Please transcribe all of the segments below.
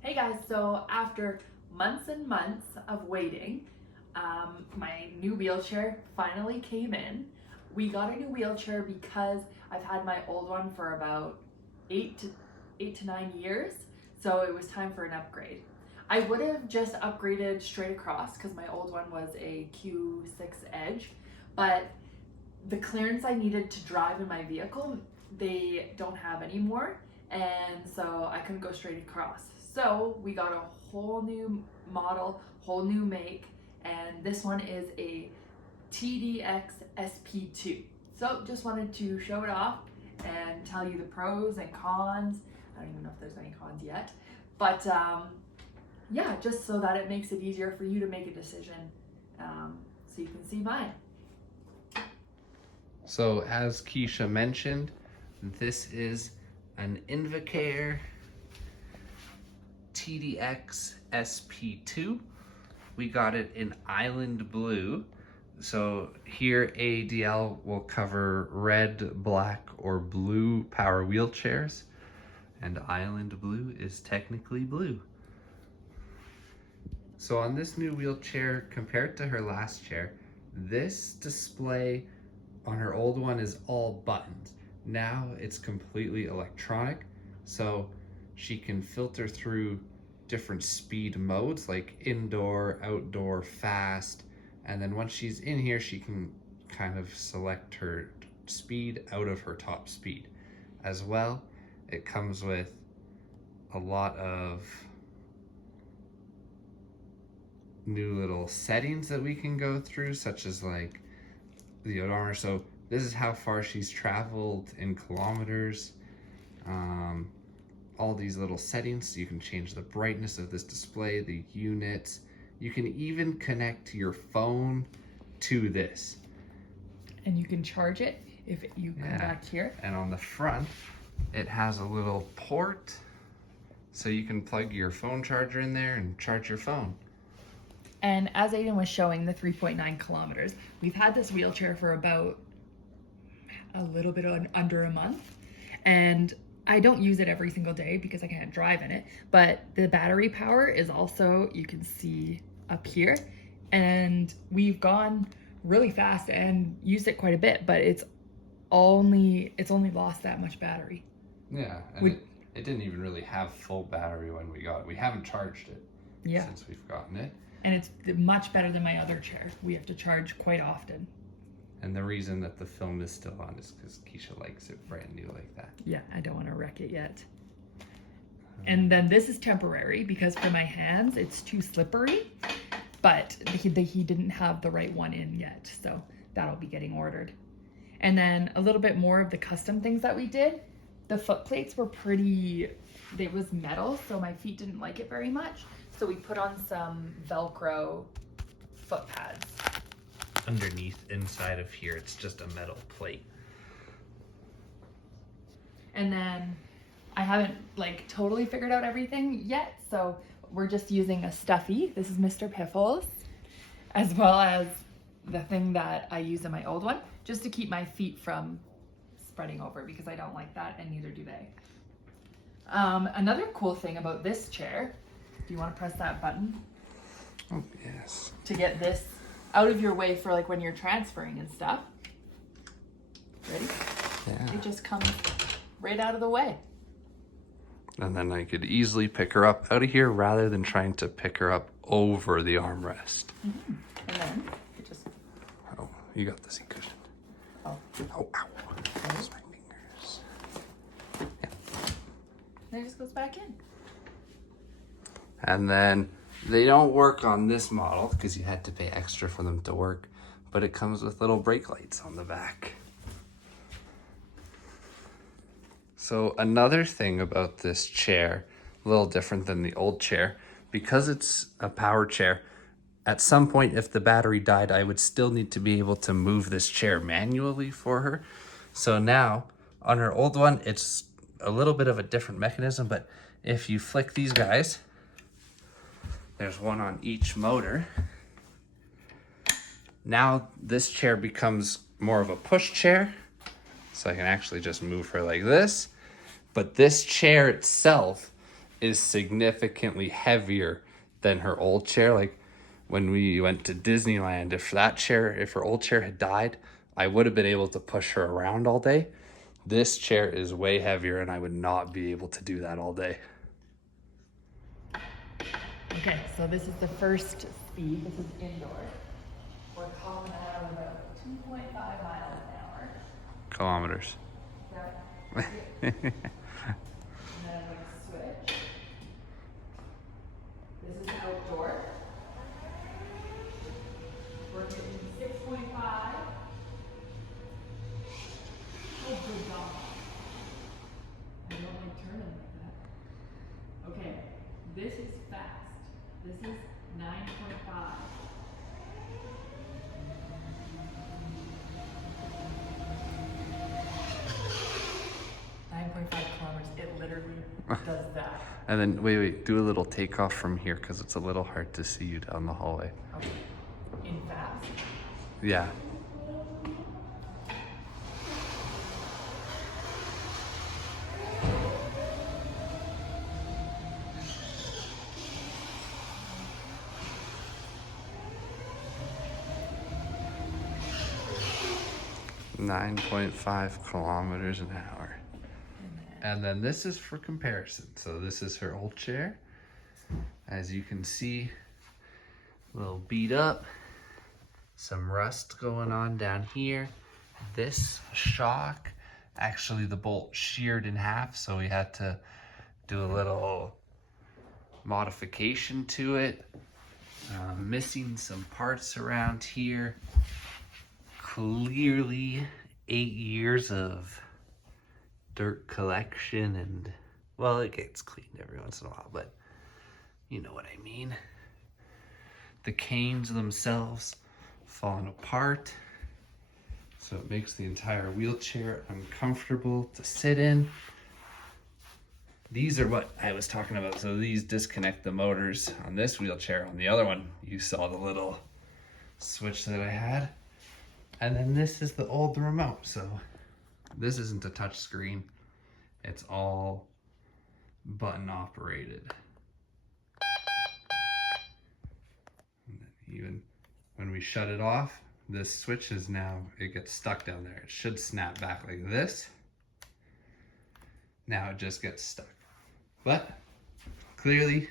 Hey guys, so after months and months of waiting, my new wheelchair finally came in. We got a new wheelchair because I've had my old one for about 8 to 9 years, so it was time for an upgrade. I would have just upgraded straight across because my old one was a Q6 but the clearance I needed to drive in my vehicle, they don't have anymore, and so I couldn't go straight across. So we got a whole new model, whole new make, and this one is a TDX SP2. So just wanted to show it off and tell you the pros and cons. I don't even know if there's any cons yet, but yeah, just so that it makes it easier for you to make a decision, so you can see mine. So as Keisha mentioned, this is an Invacare TDX SP2. We got it in Island Blue. So here ADL will cover red, black, or blue power wheelchairs, and Island Blue is technically blue. So on this new wheelchair, compared to her last chair, this display on her old one is all buttons. Now it's completely electronic, so she can filter through different speed modes like indoor, outdoor, fast, and then once she's in here, she can kind of select her speed out of her top speed. As well, it comes with a lot of new little settings that we can go through, such as like the odometer. So this is how far she's traveled in kilometers. All these little settings, so you can change the brightness of this display, the units. You can even connect your phone to this. And you can charge it if you come back here. And on the front, it has a little port, so you can plug your phone charger in there and charge your phone. And as Aiden was showing, the 3.9 kilometers, we've had this wheelchair for about a little bit under a month, and I don't use it every single day because I can't drive in it, but the battery power is also, you can see up here, and we've gone really fast and used it quite a bit, but it's only lost that much battery. Yeah, and it didn't even really have full battery when we got it. We haven't charged it since we've gotten it. And it's much better than my other chair. We have to charge quite often. And the reason that the film is still on is because Keisha likes it brand new like that. Yeah, I don't want to wreck it yet. And then this is temporary because for my hands, it's too slippery, but he didn't have the right one in yet. So that'll be getting ordered. And then a little bit more of the custom things that we did. The foot plates were it was metal, so my feet didn't like it very much. So we put on some Velcro foot pads. Underneath, inside of here, it's just a metal plate. And then I haven't totally figured out everything yet, so we're just using a stuffy. This is Mr. Piffles, as well as the thing that I use in my old one, just to keep my feet from spreading over because I don't like that, and neither do they. Another cool thing about this chair, do you want to press that button? Oh, yes. To get this out of your way for when you're transferring and stuff. Ready? Yeah. It just comes right out of the way. And then I could easily pick her up out of here rather than trying to pick her up over the armrest. Mm-hmm. And then it just... Oh, you got the seat cushion. Oh. Oh, ow. There's my fingers. Yeah. And it just goes back in. And then they don't work on this model because you had to pay extra for them to work, but it comes with little brake lights on the back. So another thing about this chair, a little different than the old chair, because it's a power chair, at some point if the battery died, I would still need to be able to move this chair manually for her. So now on her old one, it's a little bit of a different mechanism, but if you flick these guys, there's one on each motor. Now this chair becomes more of a push chair, so I can actually just move her like this. But this chair itself is significantly heavier than her old chair. Like when we went to Disneyland, if her old chair had died, I would have been able to push her around all day. This chair is way heavier and I would not be able to do that all day. Okay, so this is the first speed. This is indoor. We're calling out about 2.5 miles an hour. Kilometers. Yeah. And then I'm going to switch. This is outdoor. We're hitting 6.5. Oh, good God. I don't like turning like that. Okay, this is fast. This is 9.5. Kilometers. It literally does that. And then wait, do a little takeoff from here because it's a little hard to see you down the hallway. Okay. In fast. Yeah. .5 kilometers an hour. And then this is for comparison. So this is her old chair. As you can see, a little beat up, some rust going on down here. This shock, actually the bolt sheared in half, so we had to do a little modification to it. Missing some parts around here. Clearly 8 years of dirt collection, and well, it gets cleaned every once in a while, but you know what I mean. The canes themselves falling apart, so it makes the entire wheelchair uncomfortable to sit in. These are what I was talking about. So these disconnect the motors on this wheelchair. On the other one, you saw the little switch that I had. And then this is the old remote. So this isn't a touch screen. It's all button operated. And then even when we shut it off, this switch is now, it gets stuck down there. It should snap back like this. Now it just gets stuck. But clearly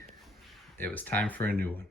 it was time for a new one.